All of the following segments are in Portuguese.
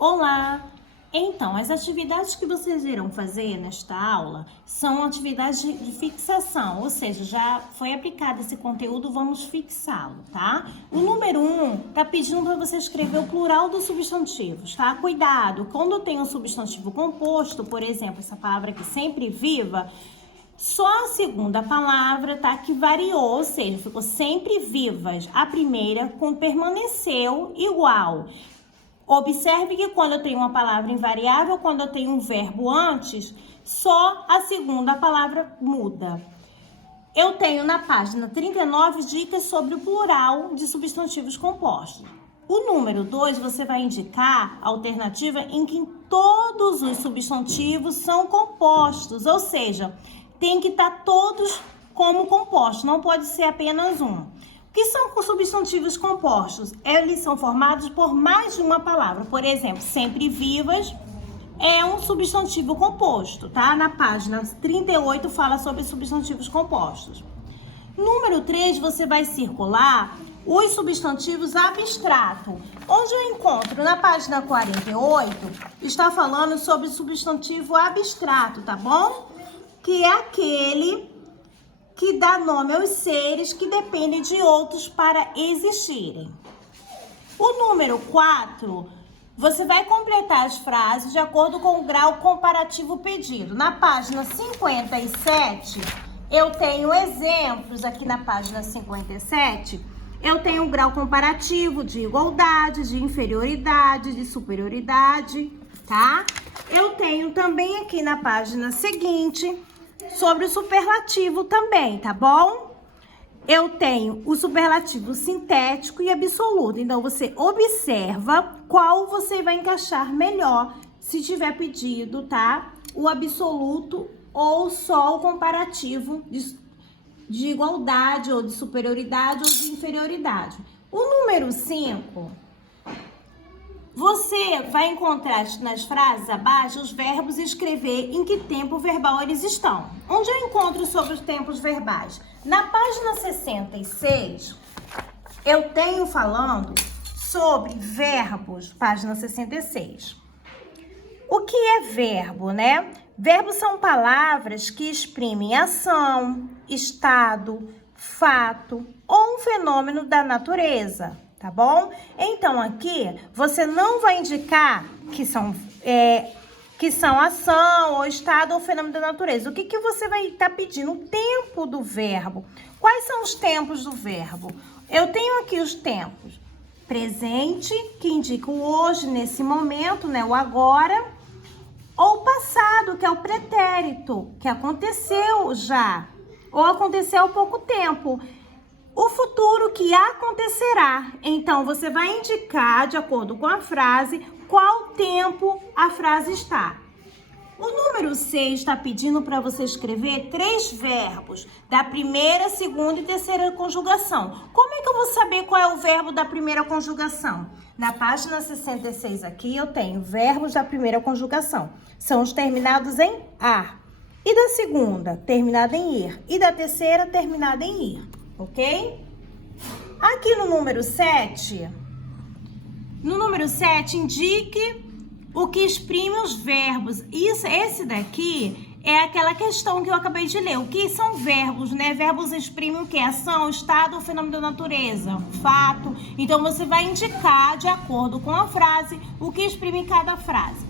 Olá! Então, as atividades que vocês irão fazer nesta aula são atividades de fixação, ou seja, já foi aplicado esse conteúdo, vamos fixá-lo, tá? O número 1 tá pedindo para você escrever o plural dos substantivos, tá? Cuidado, quando tem um substantivo composto, por exemplo, essa palavra aqui, sempre viva, só a segunda palavra, tá, que variou, ou seja, ficou sempre vivas. A primeira permaneceu igual. Observe que quando eu tenho uma palavra invariável, quando eu tenho um verbo antes, só a segunda palavra muda. Eu tenho na página 39 dicas sobre o plural de substantivos compostos. O número 2, você vai indicar a alternativa em que todos os substantivos são compostos, ou seja, tem que estar todos como compostos, não pode ser apenas um. O que são substantivos compostos? Eles são formados por mais de uma palavra. Por exemplo, sempre vivas é um substantivo composto, tá? Na página 38 fala sobre substantivos compostos. Número 3, você vai circular os substantivos abstratos. Onde eu encontro na página 48, está falando sobre substantivo abstrato, tá bom? Que é aquele que dá nome aos seres que dependem de outros para existirem. O número 4, você vai completar as frases de acordo com o grau comparativo pedido. Na página 57, eu tenho exemplos aqui na página 57. Eu tenho um grau comparativo de igualdade, de inferioridade, de superioridade, tá? Eu tenho também aqui na página seguinte sobre o superlativo também, tá bom? Eu tenho o superlativo sintético e absoluto. Então, você observa qual você vai encaixar melhor se tiver pedido, tá? O absoluto ou só o comparativo de igualdade ou de superioridade ou de inferioridade. O número 5... você vai encontrar nas frases abaixo os verbos e escrever em que tempo verbal eles estão. Onde eu encontro sobre os tempos verbais? Na página 66, eu tenho falando sobre verbos, página 66. O que é verbo, né? Verbos são palavras que exprimem ação, estado, fato ou um fenômeno da natureza. Tá bom? Então, aqui, você não vai indicar que são ação, ou estado, ou fenômeno da natureza. O que você vai estar pedindo? O tempo do verbo. Quais são os tempos do verbo? Eu tenho aqui os tempos. Presente, que indica o hoje, nesse momento, né? O agora. Ou passado, que é o pretérito, que aconteceu já. Ou aconteceu há pouco tempo. O futuro que acontecerá. Então, você vai indicar, de acordo com a frase, qual tempo a frase está. O número 6 está pedindo para você escrever 3 verbos da primeira, segunda e terceira conjugação. Como é que eu vou saber qual é o verbo da primeira conjugação? Na página 66 aqui, eu tenho verbos da primeira conjugação. São os terminados em "ar". E da segunda, terminada em "ir". E da terceira, terminada em "ir". Ok? Aqui no número 7, indique o que exprime os verbos. Esse daqui é aquela questão que eu acabei de ler. O que são verbos, né? Verbos exprimem o que? Ação, estado ou fenômeno da natureza, fato. Então, você vai indicar, de acordo com a frase, o que exprime cada frase.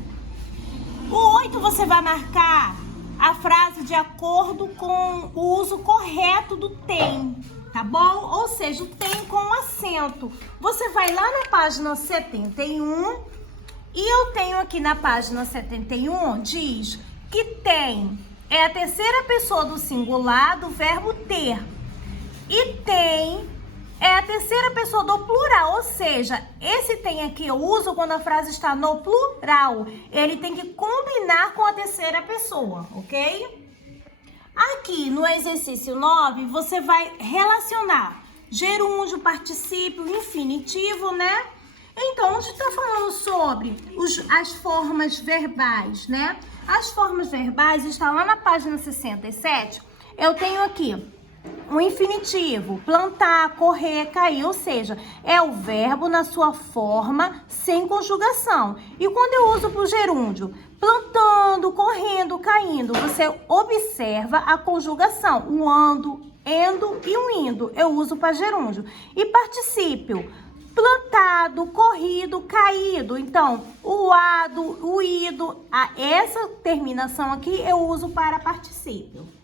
O 8, você vai marcar a frase de acordo com o uso correto do tem. Tá bom? Ou seja, tem com acento. Você vai lá na página 71 e eu tenho aqui na página 71, diz que tem é a terceira pessoa do singular do verbo ter. E tem é a terceira pessoa do plural, ou seja, esse tem aqui eu uso quando a frase está no plural. Ele tem que combinar com a terceira pessoa, ok? Aqui no exercício 9, você vai relacionar gerúndio, particípio, infinitivo, né? Então, onde está falando sobre as formas verbais, né? As formas verbais estão lá na página 67. Eu tenho aqui Um infinitivo, plantar, correr, cair, ou seja, é o verbo na sua forma sem conjugação. E quando eu uso para o gerúndio, plantando, correndo, caindo, você observa a conjugação, o ando, endo e o indo, eu uso para gerúndio. E particípio, plantado, corrido, caído. Então, o ado, o ido, essa terminação aqui eu uso para particípio.